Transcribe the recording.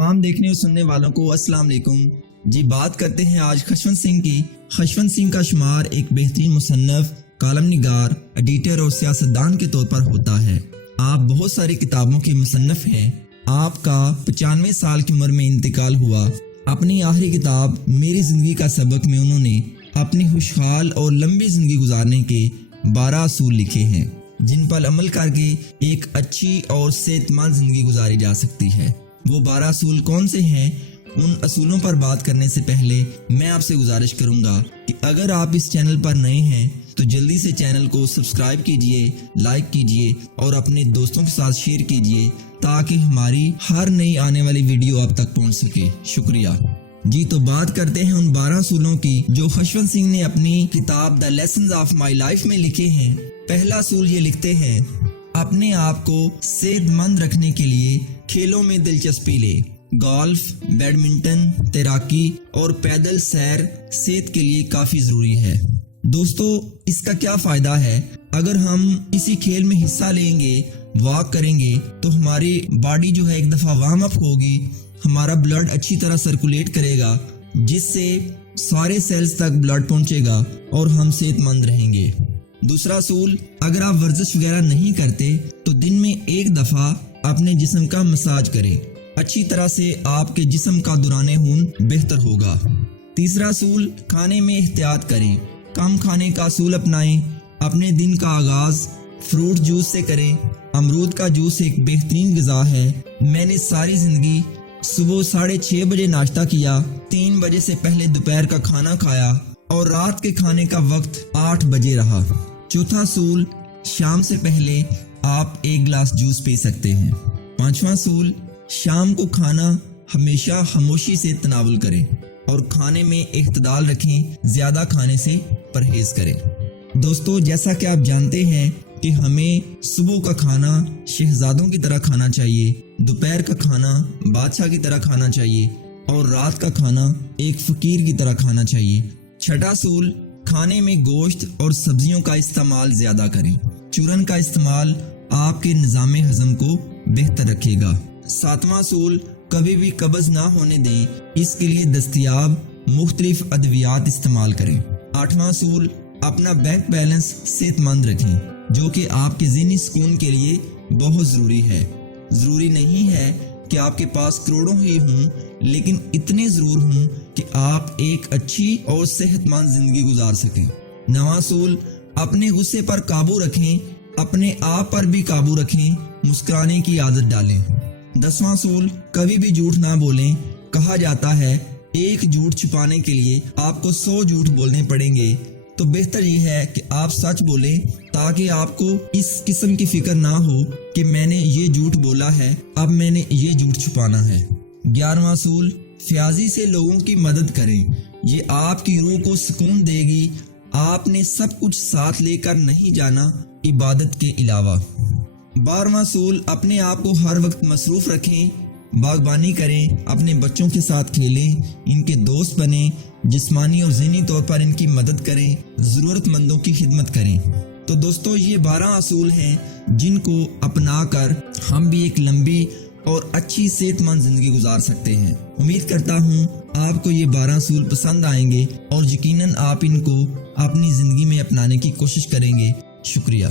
تمام دیکھنے اور سننے والوں کو السلام علیکم۔ جی بات کرتے ہیں آج خشونت سنگھ کی۔ خشونت سنگھ کا شمار ایک بہترین مصنف، کالم نگار، ایڈیٹر اور سیاستدان کے طور پر ہوتا ہے۔ آپ بہت ساری کتابوں کے مصنف ہیں۔ آپ کا 95 سال کی عمر میں انتقال ہوا۔ اپنی آخری کتاب میری زندگی کا سبق میں انہوں نے اپنی خوشحال اور لمبی زندگی گزارنے کے 12 اصول لکھے ہیں، جن پر عمل کر کے ایک اچھی اور صحت مند زندگی گزاری جا سکتی ہے۔ وہ 12 اصول کون سے ہیں؟ ان اصولوں پر بات کرنے سے پہلے میں آپ سے گزارش کروں گا کہ اگر آپ اس چینل پر نئے ہیں تو جلدی سے چینل کو سبسکرائب کیجئے، لائک کیجئے اور اپنے دوستوں کے ساتھ شیئر کیجئے تاکہ ہماری ہر نئی آنے والی ویڈیو آپ تک پہنچ سکے۔ شکریہ۔ جی تو بات کرتے ہیں ان 12 اصولوں کی جو خشونت سنگھ نے اپنی کتاب دا لیسنز آف مائی لائف میں لکھے ہیں۔ پہلا اصول یہ لکھتے ہیں، اپنے آپ کو صحت مند رکھنے کے لیے کھیلوں میں دلچسپی لے۔ گولف، بیڈمنٹن، تیراکی اور پیدل سیر صحت کے لیے کافی ضروری ہے۔ دوستو، اس کا کیا فائدہ ہے؟ اگر ہم کسی کھیل میں حصہ لیں گے، واک کریں گے تو ہماری باڈی جو ہے ایک دفعہ وارم اپ ہوگی، ہمارا بلڈ اچھی طرح سرکولیٹ کرے گا، جس سے سارے سیلز تک بلڈ پہنچے گا اور ہم صحت مند رہیں گے۔ دوسرا اصول، اگر آپ ورزش وغیرہ نہیں کرتے تو دن میں ایک دفعہ اپنے جسم کا مساج کریں، اچھی طرح سے آپ کے جسم کا دوران خون بہتر ہوگا۔ تیسرا اصول، کھانے میں احتیاط کریں، کم کھانے کا اصول اپنائیں، اپنے دن کا آغاز فروٹ جوس سے کریں۔ امرود کا جوس ایک بہترین غذا ہے۔ میں نے ساری زندگی صبح 6:30 بجے ناشتہ کیا، 3 بجے سے پہلے دوپہر کا کھانا کھایا اور رات کے کھانے کا وقت 8 بجے رہا۔ چوتھا اصول، شام سے پہلے آپ 1 گلاس جوس پی سکتے ہیں۔ پانچواں اصول، شام کو کھانا ہمیشہ خاموشی سے تناول کریں اور کھانے میں اعتدال رکھیں، زیادہ کھانے سے پرہیز کریں۔ دوستو، جیسا کہ آپ جانتے ہیں کہ ہمیں صبح کا کھانا شہزادوں کی طرح کھانا چاہیے، دوپہر کا کھانا بادشاہ کی طرح کھانا چاہیے اور رات کا کھانا ایک فقیر کی طرح کھانا چاہیے۔ چھٹا اصول، کھانے میں گوشت اور سبزیوں کا استعمال زیادہ کریں۔ چورن کا استعمال آپ کے نظام ہضم کو بہتر رکھے گا۔ ساتواں اصول، کبھی بھی قبض نہ ہونے دیں، اس کے لیے دستیاب مختلف ادویات استعمال کریں۔ آٹھواں اصول، اپنا بینک بیلنس صحت مند رکھیں، جو کہ آپ کے ذہنی سکون کے لیے بہت ضروری ہے۔ ضروری نہیں ہے کہ آپ کے پاس کروڑوں ہی ہوں، لیکن اتنے ضرور ہوں کہ آپ ایک اچھی اور صحت مند زندگی گزار سکیں۔ نواں اصول، اپنے غصے پر قابو رکھیں، اپنے آپ پر بھی قابو رکھیں، مسکرانے کی عادت ڈالیں۔ 10واں اصول، کبھی بھی جھوٹ نہ بولیں۔ کہا جاتا ہے ایک جھوٹ چھپانے کے لیے آپ کو 100 جھوٹ بولنے پڑیں گے، تو بہتر یہ ہے کہ آپ سچ بولیں تاکہ آپ کو اس قسم کی فکر نہ ہو کہ میں نے یہ جھوٹ بولا ہے، اب میں نے یہ جھوٹ چھپانا ہے۔ 11واں اصول، فیاضی سے لوگوں کی مدد کریں، یہ آپ کی روح کو سکون دے گی۔ آپ نے سب کچھ ساتھ لے کر نہیں جانا عبادت کے علاوہ۔ 12واں اصول، اپنے آپ کو ہر وقت مصروف رکھیں، باغبانی کریں، اپنے بچوں کے ساتھ کھیلیں، ان کے دوست بنیں، جسمانی اور ذہنی طور پر ان کی مدد کریں، ضرورت مندوں کی خدمت کریں۔ تو دوستو، یہ 12 اصول ہیں جن کو اپنا کر ہم بھی ایک لمبی اور اچھی صحت مند زندگی گزار سکتے ہیں۔ امید کرتا ہوں آپ کو یہ 12 اصول پسند آئیں گے اور یقیناً آپ ان کو اپنی زندگی میں اپنانے کی کوشش کریں گے۔ شکریہ۔